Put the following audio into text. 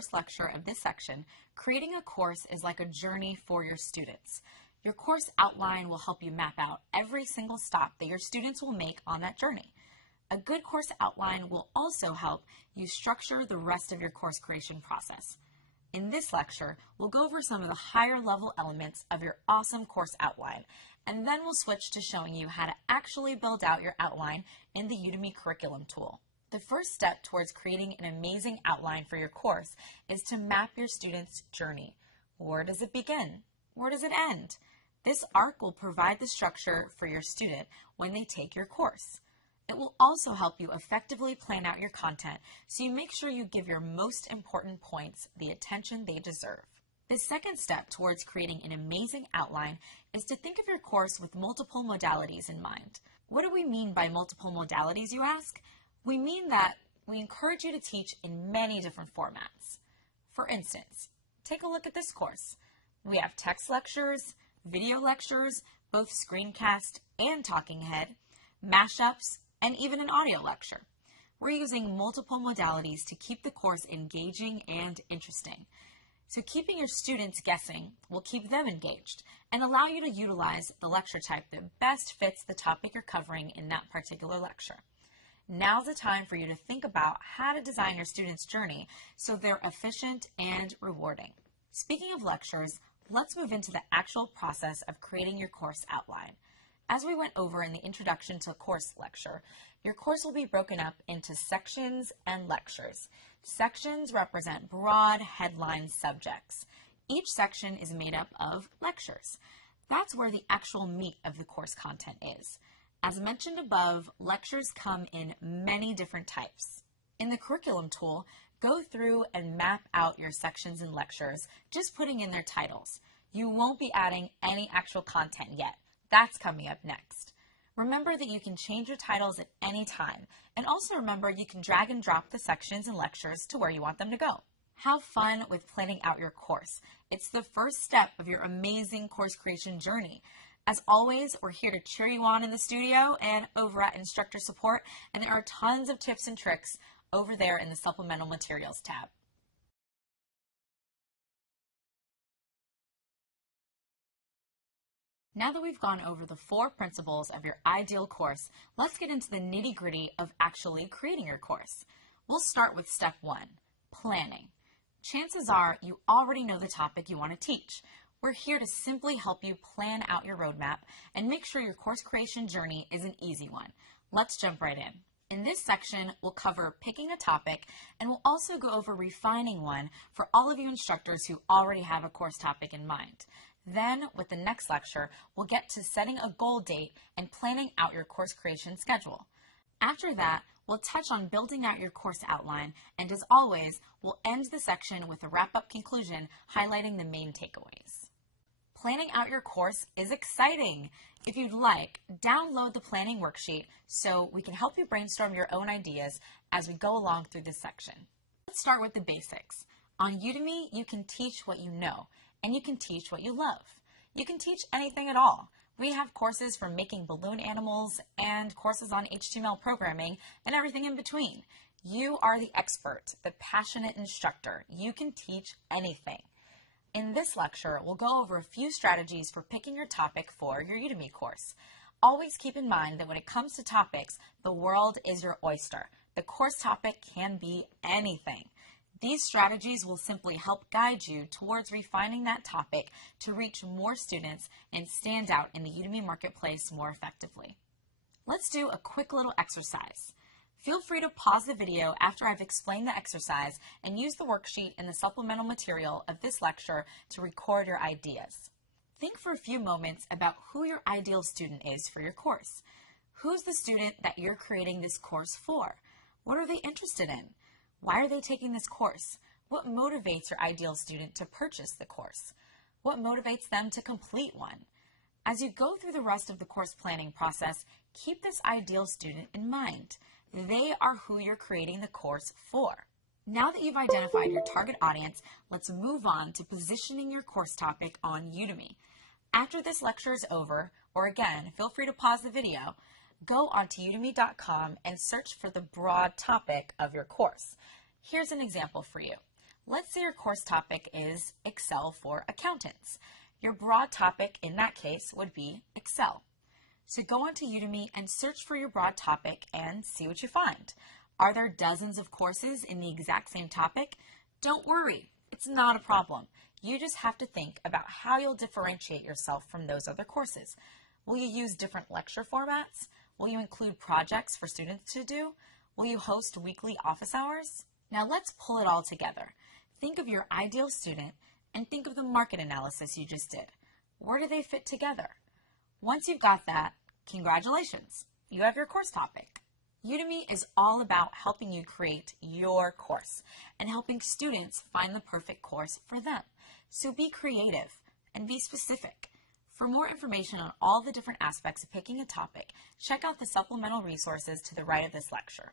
first lecture of this section, creating a course is like a journey for your students. Your course outline will help you map out every single stop that your students will make on that journey. A good course outline will also help you structure the rest of your course creation process. In this lecture, we'll go over some of the higher level elements of your awesome course outline, and then we'll switch to showing you how to actually build out your outline in the Udemy curriculum tool. The first step towards creating an amazing outline for your course is to map your student's journey. Where does it begin? Where does it end? This arc will provide the structure for your student when they take your course. It will also help you effectively plan out your content so you make sure you give your most important points the attention they deserve. The second step towards creating an amazing outline is to think of your course with multiple modalities in mind. What do we mean by multiple modalities, you ask? We mean that we encourage you to teach in many different formats. For instance, take a look at this course. We have text lectures, video lectures, both screencast and talking head, mashups, and even an audio lecture. We're using multiple modalities to keep the course engaging and interesting. So keeping your students guessing will keep them engaged and allow you to utilize the lecture type that best fits the topic you're covering in that particular lecture. Now's the time for you to think about how to design your students' journey so they're efficient and rewarding. Speaking of lectures, let's move into the actual process of creating your course outline. As we went over in the Introduction to Course lecture, your course will be broken up into sections and lectures. Sections represent broad headline subjects. Each section is made up of lectures. That's where the actual meat of the course content is. As mentioned above, lectures come in many different types. In the curriculum tool, go through and map out your sections and lectures, just putting in their titles. You won't be adding any actual content yet. That's coming up next. Remember that you can change your titles at any time, and also remember you can drag and drop the sections and lectures to where you want them to go. Have fun with planning out your course. It's the first step of your amazing course creation journey. As always, we're here to cheer you on in the studio and over at Instructor Support, and there are tons of tips and tricks over there in the Supplemental Materials tab. Now that we've gone over the 4 principles of your ideal course, let's get into the nitty-gritty of actually creating your course. We'll start with step 1, planning. Chances are you already know the topic you want to teach. We're here to simply help you plan out your roadmap and make sure your course creation journey is an easy one. Let's jump right in. In this section, we'll cover picking a topic, and we'll also go over refining one for all of you instructors who already have a course topic in mind. Then, with the next lecture, we'll get to setting a goal date and planning out your course creation schedule. After that, we'll touch on building out your course outline, and as always, we'll end the section with a wrap-up conclusion highlighting the main takeaways. Planning out your course is exciting. If you'd like, download the planning worksheet so we can help you brainstorm your own ideas as we go along through this section. Let's start with the basics. On Udemy, you can teach what you know, and you can teach what you love. You can teach anything at all. We have courses for making balloon animals and courses on HTML programming and everything in between. You are the expert, the passionate instructor. You can teach anything. In this lecture, we'll go over a few strategies for picking your topic for your Udemy course. Always keep in mind that when it comes to topics, the world is your oyster. The course topic can be anything. These strategies will simply help guide you towards refining that topic to reach more students and stand out in the Udemy marketplace more effectively. Let's do a quick little exercise. Feel free to pause the video after I've explained the exercise and use the worksheet in the supplemental material of this lecture to record your ideas. Think for a few moments about who your ideal student is for your course. Who's the student that you're creating this course for? What are they interested in? Why are they taking this course? What motivates your ideal student to purchase the course? What motivates them to complete one? As you go through the rest of the course planning process, keep this ideal student in mind. They are who you're creating the course for. Now that you've identified your target audience, let's move on to positioning your course topic on Udemy. After this lecture is over, or again, feel free to pause the video, go onto udemy.com and search for the broad topic of your course. Here's an example for you. Let's say your course topic is Excel for accountants. Your broad topic in that case would be Excel. So go onto Udemy and search for your broad topic and see what you find. Are there dozens of courses in the exact same topic? Don't worry, it's not a problem. You just have to think about how you'll differentiate yourself from those other courses. Will you use different lecture formats? Will you include projects for students to do? Will you host weekly office hours? Now let's pull it all together. Think of your ideal student and think of the market analysis you just did. Where do they fit together? Once you've got that, congratulations, you have your course topic. Udemy is all about helping you create your course and helping students find the perfect course for them. So be creative and be specific. For more information on all the different aspects of picking a topic, check out the supplemental resources to the right of this lecture.